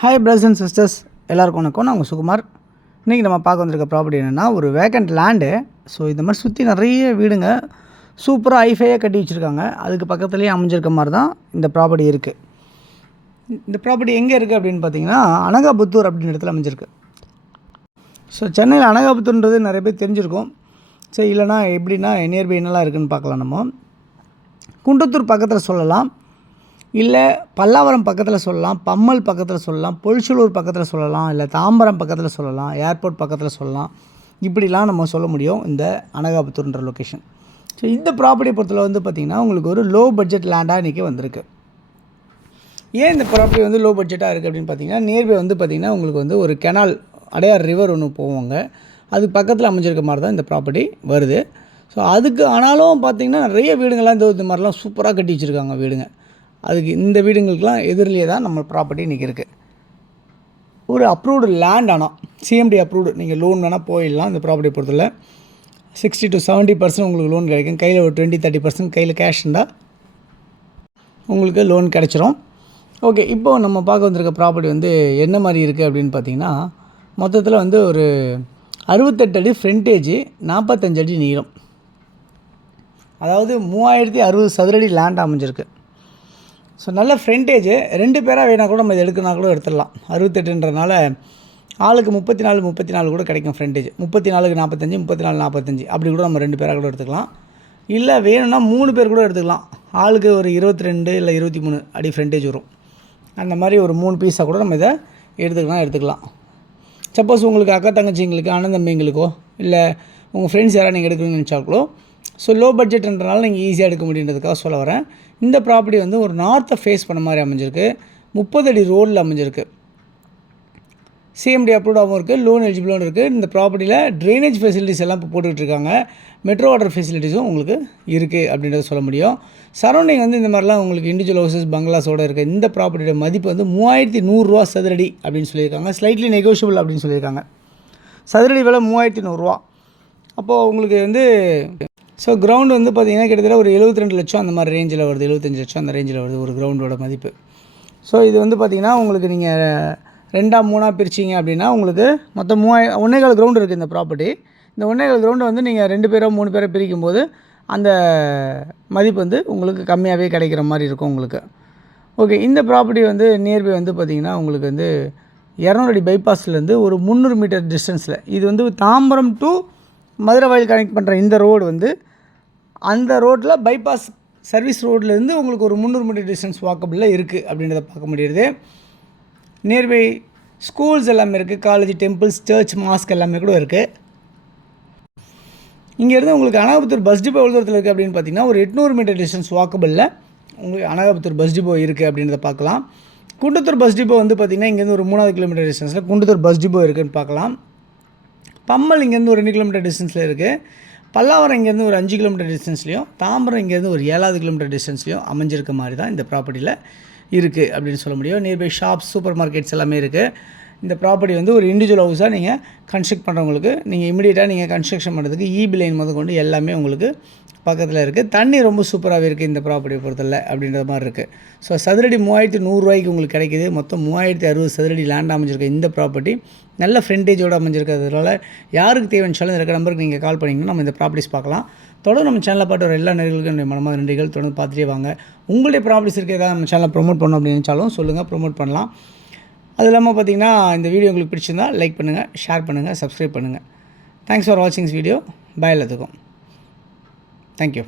Hi brothers and sisters, எல்லாருக்கும் வணக்கம். நான் உங்கள் சுகுமார். இன்றைக்கி நம்ம பார்க்க வந்திருக்க ப்ராப்பர்ட்டி என்னென்னா ஒரு வேக்கண்ட் லேண்டு. ஸோ இந்த மாதிரி சுற்றி நிறைய வீடுங்க சூப்பராக ஹைஃபையாக கட்டி வச்சுருக்காங்க. அதுக்கு பக்கத்துலேயே அமைஞ்சிருக்க மாதிரி தான் இந்த ப்ராப்பர்ட்டி இருக்குது. இந்த ப்ராப்பர்ட்டி எங்கே இருக்குது அப்படின்னு பார்த்தீங்கன்னா அனகாபுத்தூர் அப்படின்ற இடத்துல அமைஞ்சிருக்கு. ஸோ சென்னையில் அனகாபுத்தூர்ன்றது நிறைய பேர் தெரிஞ்சிருக்கும். சரி, இல்லைனா எப்படின்னா நியர்பை என்னெல்லாம் இருக்குதுன்னு பார்க்கலாம். நம்ம குன்றத்தூர் பக்கத்தில் சொல்லலாம், இல்லை பல்லாவரம் பக்கத்தில் சொல்லலாம், பம்மல் பக்கத்தில் சொல்லலாம், பொழிச்சலூர் பக்கத்தில் சொல்லலாம், இல்லை தாம்பரம் பக்கத்தில் சொல்லலாம், ஏர்போர்ட் பக்கத்தில் சொல்லலாம். இப்படிலாம் நம்ம சொல்ல முடியும் இந்த அனகாபுத்தூர்ன்ற லொக்கேஷன். ஸோ இந்த ப்ராப்பர்ட்டியை பொறுத்தவரை வந்து பார்த்திங்கன்னா உங்களுக்கு ஒரு லோ பட்ஜெட் லேண்டாக இன்றைக்கி வந்திருக்கு. ஏன் இந்த ப்ராப்பர்ட்டி வந்து லோ பட்ஜெட்டாக இருக்குது அப்படின்னு பார்த்தீங்கன்னா, நியர்பை வந்து பார்த்திங்கன்னா உங்களுக்கு வந்து ஒரு கெனால் அடையார் ரிவர் ஒன்று போவாங்க, அதுக்கு பக்கத்தில் அமைஞ்சிருக்க மாதிரி தான் இந்த ப்ராப்பர்ட்டி வருது. ஸோ அதுக்கு ஆனாலும் பார்த்திங்கன்னா நிறைய வீடுங்கள்லாம் இந்த மாதிரிலாம் சூப்பராக கட்டி வச்சுருக்காங்க வீடுங்க. அதுக்கு இந்த வீடுங்களுக்கெலாம் எதிரிலே தான் நம்ம ப்ராப்பர்ட்டி இன்றைக்கி இருக்குது. ஒரு அப்ரூவ்டு லேண்ட், ஆனால் சிஎம்டி அப்ரூவ்டு. நீங்கள் லோன் வேணால் போயிடலாம். இந்த ப்ராப்பர்ட்டி பொறுத்தவரை 60 to 70% உங்களுக்கு லோன் கிடைக்கும். கையில் ஒரு 20-30% கையில் கேஷ் இருந்தால் உங்களுக்கு லோன் கிடச்சிரும். ஓகே, இப்போது நம்ம பார்க்க வந்திருக்க ப்ராப்பர்ட்டி வந்து என்ன மாதிரி இருக்குது அப்படின்னு பார்த்திங்கன்னா, மொத்தத்தில் வந்து ஒரு 68 அடி ஃப்ரண்டேஜ், 45 அடி நீளம், அதாவது 3060 சதுரடி லேண்ட் அமைஞ்சிருக்கு. ஸோ நல்ல ஃப்ரண்டேஜ். 2 பேராக வேணால் கூட நம்ம இது எடுக்கணும்னா கூட எடுத்துடலாம். 68ன்றனால ஆளுக்கு 34 கூட கிடைக்கும் ஃப்ரண்டேஜ். 34க்கு 45, 34 45 அப்படி கூட நம்ம 2 பேராக கூட எடுத்துக்கலாம். இல்லை வேணும்னா 3 பேர் கூட எடுத்துக்கலாம். ஆளுக்கு ஒரு 22 இல்லை 23 அடி ஃப்ரண்டேஜ் வரும். அந்த மாதிரி ஒரு 3 பீஸாக கூட நம்ம இதை எடுத்துக்கலாம். சப்போஸ் உங்களுக்கு அக்கா தங்கச்சிங்களுக்கு, அண்ணன் தம்பிங்களுக்கோ, இல்லை உங்கள் ஃப்ரெண்ட்ஸ் யாராவது நீங்கள் எடுக்கணும்னு நினச்சாங்களோ, ஸோ லோ பட்ஜெட்ன்றனால நீங்கள் ஈஸியாக எடுக்க முடியுன்றதுக்காக சொல்ல வரேன். இந்த ப்ராப்பர்ட்டி வந்து ஒரு நார்த்தை ஃபேஸ் பண்ண மாதிரி அமைஞ்சிருக்கு. 30 அடி ரோடில் அமைஞ்சிருக்கு. சிஎம்டி அப்ரூவ்டாகவும் இருக்குது, லோன் எலிஜிபிளாகவும் இருக்குது. இந்த ப்ராப்பர்ட்டியில் ட்ரைனேஜ் ஃபெசிலிட்டிஸ் எல்லாம் இப்போ போட்டுட்ருக்காங்க. மெட்ரோ வாட்டர் ஃபெசிலிட்டிஸும் உங்களுக்கு இருக்குது அப்படின்றத சொல்ல முடியும். சரௌண்டிங் வந்து இந்த மாதிரிலாம் உங்களுக்கு இண்டிவிஜுவல் ஹவுசஸ், பங்களாஸோடு இருக்குது. இந்த ப்ராப்பர்ட்டியோட மதிப்பு வந்து 3100 ரூபா சதுரடி அப்படின்னு சொல்லியிருக்காங்க. ஸ்லைட்லி நெகோஷியபிள் அப்படின்னு சொல்லியிருக்காங்க. சதுரடி விலை 3100 ரூபா. அப்போது உங்களுக்கு வந்து ஸோ கிரவுண்டு வந்து பார்த்திங்கன்னா கிட்டத்தட்ட ஒரு 72 லட்சம் அந்த மாதிரி ரேஞ்சில் வருது, 75 லட்சம் அந்த ரேஞ்சில் வருது ஒரு கிரவுண்டோட மதிப்பு. ஸோ இது வந்து பார்த்திங்கன்னா உங்களுக்கு நீங்கள் 2-3 பிரிச்சிங்க அப்படின்னா உங்களுக்கு மொத்தம் 1.25 கிரவுண்டு இருக்குது இந்த ப்ராப்பர்ட்டி. இந்த 1.25 கிரவுண்டை வந்து நீங்கள் 2 பேரோ 3 பேரோ பிரிக்கும் போது அந்த மதிப்பு வந்து உங்களுக்கு கம்மியாகவே கிடைக்கிற மாதிரி இருக்கும் உங்களுக்கு. ஓகே, இந்த ப்ராப்பர்ட்டி வந்து நியர்பை வந்து பார்த்திங்கன்னா உங்களுக்கு வந்து 200 அடி பைபாஸ்லேருந்து ஒரு 300 மீட்டர் டிஸ்டன்ஸில். இது வந்து தாம்பரம் டு மதுரை வாயில் கனெக்ட் பண்ணுற இந்த ரோடு வந்து அந்த ரோட்டில் பைபாஸ் சர்வீஸ் ரோட்லேருந்து உங்களுக்கு ஒரு 300 மீட்டர் டிஸ்டன்ஸ் வாக்கபிளில் இருக்குது அப்படின்றத பார்க்க முடியுது. நியர்பை ஸ்கூல்ஸ் எல்லாமே இருக்குது, காலேஜ், டெம்பிள்ஸ், சர்ச், மாஸ்க் எல்லாமே கூட இருக்குது. இங்கேருந்து உங்களுக்கு அனகாபுத்தூர் பஸ் டிப்போ எவ்வளோ தூரத்தில் இருக்குது அப்படின்னு பார்த்தீங்கன்னா ஒரு 800 மீட்டர் டிஸ்டன்ஸ் வாக்கபிளில் உங்களுக்கு அனகாபுத்தூர் பஸ் டிப்போ இருக்குது அப்படின்றத பார்க்கலாம். குன்றத்தூர் பஸ் டிப்போ வந்து பார்த்திங்கன்னா இங்கேருந்து ஒரு 3 கிலோமீட்டர் டிஸ்டன்ஸில் குன்றத்தூர் பஸ் டிப்போ இருக்குதுன்னு பார்க்கலாம். பம்மல் இங்கேருந்து ஒரு 2 கிலோமீட்டர் டிஸ்டன்ஸில் இருக்குது. பல்லாவரம் இங்கேருந்து ஒரு 5 கிலோமீட்டர் டிஸ்டன்ஸ்லையும், தாம்பரம் இங்கேருந்து ஒரு 7 கிலோமீட்டர் டிஸ்டன்ஸ்லையும் அமைஞ்சிருக்க மாதிரி தான் இந்த ப்ராப்பர்ட்டியில் இருக்குது அப்படின்னு சொல்ல முடியும். நியர்பை ஷாப்ஸ், சூப்பர் மார்க்கெட்ஸ் எல்லாமே இருக்குது. இந்த ப்ராப்பர்ட்டி வந்து ஒரு இண்டிவிஜுவல் ஹவுஸாக நீங்கள் கன்ஸ்ட்ரக்ட் பண்ணுறவங்களுக்கு நீங்கள் இமீடியட்டாக நீங்கள் கன்ஸ்ட்ரக்ஷன் பண்ணுறதுக்கு ஈபி லைன் முதற்கொண்டு எல்லாமே உங்களுக்கு பக்கத்தில் இருக்குது. தண்ணி ரொம்ப சூப்பராகவே இருக்குது இந்த ப்ராப்பர்ட்டியை பொறுத்தல அப்படின்ற மாதிரி இருக்குது. ஸோ சதுரடி 3100 ரூபாய்க்கு உங்களுக்கு கிடைக்கிது. மொத்தம் 3060 சதுரடி லேண்ட் அமைஞ்சிருக்கு இந்த ப்ராப்பர்ட்டி. நல்ல ஃப்ரண்டேஜோடு அமைஞ்சிருக்கிறதுனால யாருக்கு தேவைச்சாலும் இந்த நம்பருக்கு நீங்கள் கால் பண்ணிங்கன்னா நம்ம இந்த ப்ராப்பர்ட்டிஸ் பார்க்கலாம். தொடர்ந்து நம்ம சேனலில் பார்த்து வர எல்லா நேர்களுக்கும் என்னுடைய மனமாக நன்றிகள். தொடர்ந்து பார்த்துட்டே வாங்க. உங்களுடைய ப்ராப்பர்ட்டிஸ் இருக்க ஏதாவது நம்ம சேனலில் ப்ரொமோட் பண்ணணும் அப்படின்னு நினச்சாலும் சொல்லுங்கள், ப்ரொமோட் பண்ணலாம். அது இல்லாமல் பார்த்திங்கன்னா இந்த வீடியோ உங்களுக்கு பிடிச்சிருந்தால் லைக் பண்ணுங்கள், ஷேர் பண்ணுங்கள், சப்ஸ்கிரைப் பண்ணுங்கள். தேங்க்ஸ் ஃபார் வாட்சிங் வீடியோ. பாய் எல்லாத்துக்கும். தேங்க்யூ.